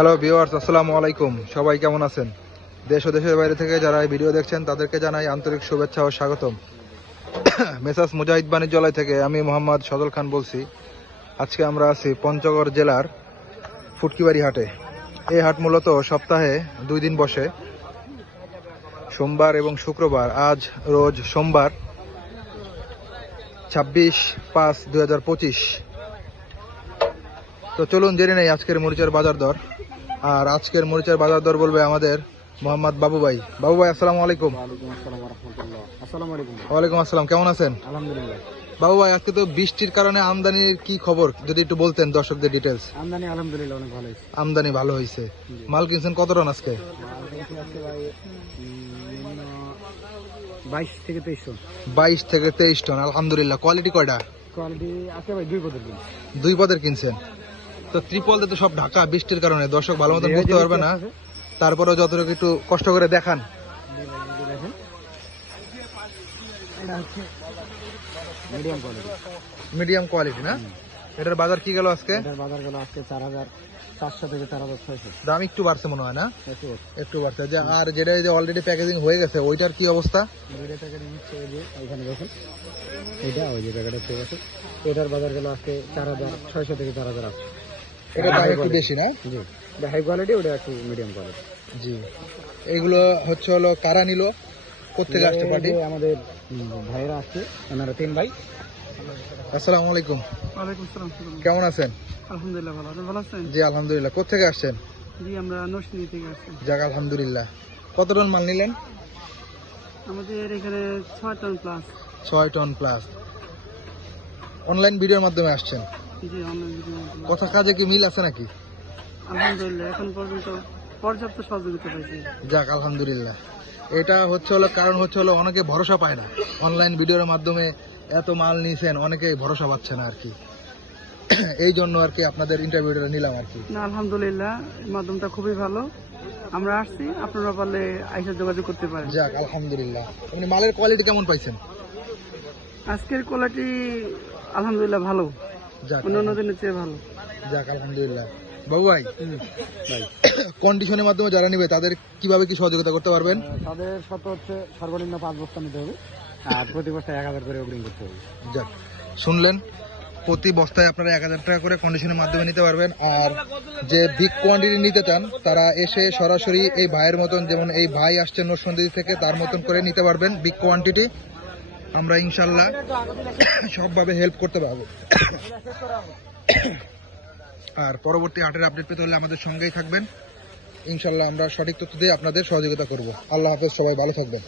Hello viewers, আসসালামু আলাইকুম। সবাই কেমন আছেন? দেশ ও দেশের বাইরে থেকে যারা এই ভিডিও দেখছেন তাদেরকে জানাই আন্তরিক শুভেচ্ছা ও স্বাগতম। মেসাস মুজাহিদ বাণিজ্যালয় থেকে আমি মোহাম্মদ সজল খান বলছি। আজকে আমরা আছি পঞ্চগড় জেলার ফুটকিবাড়ি হাটে। এই হাট মূলত সপ্তাহে 2 দিন বসে, সোমবার এবং শুক্রবার। আজ রোজ সোমবার 26/5/2025। তো চলুন জেনে নেই আজকের মরিচের বাজার দর। আর আজকের মরিচের বাজার দর বলবে আমাদের মোহাম্মদ বাবু ভাই। বাবু ভাই, আসসালামু আলাইকুম। ওয়ালাইকুম আসসালাম, কেমন আছেন? আলহামদুলিল্লাহ। বাবু ভাই, আজকে তো বৃষ্টির কারণে আমদানির কি খবর যদি একটু বলতেন দর্শকদের ডিটেলস। আমদানি আলহামদুলিল্লাহ অনেক ভালো হয়েছে। আমদানি ভালো হয়েছে। মাল কিনছেন কত টন আজকে? 22 থেকে 23 টন। 22 থেকে 23 টন, আলহামদুলিল্লাহ। কোয়ালিটি কয়টা? কোয়ালিটি আছে ভাই 2 পদের কিনছি। 2 পদের কিনছেন। তো ত্রিপল তো সব ঢাকা, বৃষ্টির কারণে দর্শক ভালো মতন বুঝতে পারবে না, তারপরেও যতটুকু একটু কষ্ট করে দেখান। দেখেন এটা হচ্ছে মিডিয়াম কোয়ালিটি। মিডিয়াম কোয়ালিটি না? এটার বাজার কি গেল আজকে? এটার বাজার গুলো আজকে 4,400 থেকে 4,600। দাম একটু বাড়ছে মনে হয় না? একটু বাড়ছে। যে আর যেটা যে অলরেডি প্যাকেজিং হয়ে গেছে ওইটার কি অবস্থা? এটা প্যাকেট নিচ্ছে এই যে এখানে দেখেন, এটা ওই যে প্যাকেটে ঠিক আছে। এটার বাজার গুলো আজকে 4,600 থেকে 4,800। এটা দাম একটু বেশি না? জি, এটা হাই কোয়ালিটি, ওটা একটু মিডিয়াম কোয়ালিটি। জি। এইগুলো হচ্ছে হলো কারা নিল, কোথেকে আসছে পার্টি? আমাদের ভাইয়েরা আসছে, ওনারা 3 ভাই। আসসালামু আলাইকুম। ওয়ালাইকুম আসসালাম। কেমন আছেন? আলহামদুলিল্লাহ ভালো আছেন? ভালো আছেন? জি আলহামদুলিল্লাহ। কোথেকে আসছেন? জি, আমরা নরসিংদী থেকে আসছি। যাক আলহামদুলিল্লাহ। কত টন মাল নিলেন? আমাদের এখানে 6 ton plus. 6 ton plus. Online ভিডিওর মাধ্যমে আসছেন? জি, অনলাইন ভিডিও। কথা কাজে কি মিল আছে নাকি? আলহামদুলিল্লাহ, এখন পর্যন্ত পর্যাপ্ত সহযোগিতা পাইছি। যাক আলহামদুলিল্লাহ। এটা হচ্ছে হলো কারণ হচ্ছে হলো অনেকে ভরসা পায় না। অনলাইন ভিডিওর মাধ্যমে এত মাল নিয়েছেন, অনেকে ভরসা পাচ্ছে না আর কি। এই জন্য আর কি আপনাদের ইন্টারভিউটা নিলাম আর কি। না, আলহামদুলিল্লাহ, এই মাধ্যমটা খুবই ভালো। আমরা আসছি, আপনারা পারলে আইসা যোগাযোগ করতে পারেন। যাক আলহামদুলিল্লাহ। আপনি মালের কোয়ালিটি কেমন পাইছেন? আজকের কোয়ালিটি আলহামদুলিল্লাহ ভালো, যাক অন্য দিনের চেয়ে ভালো। যাক আলহামদুলিল্লাহ। বাবু ভাই, কন্ডিশনের মাধ্যমে যারা নিবে তাদের কিভাবে কি সহযোগিতা করতে পারবেন? তাদের শর্ত হচ্ছে সর্বনিম্ন 5 বস্তা নিতে হবে, আর প্রতি বস্তায় 1000 করে অগ্রিম করতে হবে। যাক, শুনলেন, প্রতি বস্তায় আপনারা 1000 টাকা করে কন্ডিশনের মাধ্যমে নিতে পারবেন। আর যে বিগ কোয়ান্টিটি নিতে চান তারা এসে সরাসরি এই ভাইয়ের মতন, যেমন এই ভাই আসছেন নরসিংদী থেকে, তার মতন করে নিতে পারবেন বিগ কোয়ান্টিটি। আমরা ইনশাল্লাহ সবভাবে হেল্প করতে পারবো। আর পরবর্তী হাটের আপডেট পেতে হলে আমাদের সঙ্গেই থাকবেন। ইনশাল্লাহ আমরা সঠিক তথ্য দিয়ে আপনাদের সহযোগিতা করব। আল্লাহ হাফেজ, সবাই ভালো থাকবেন।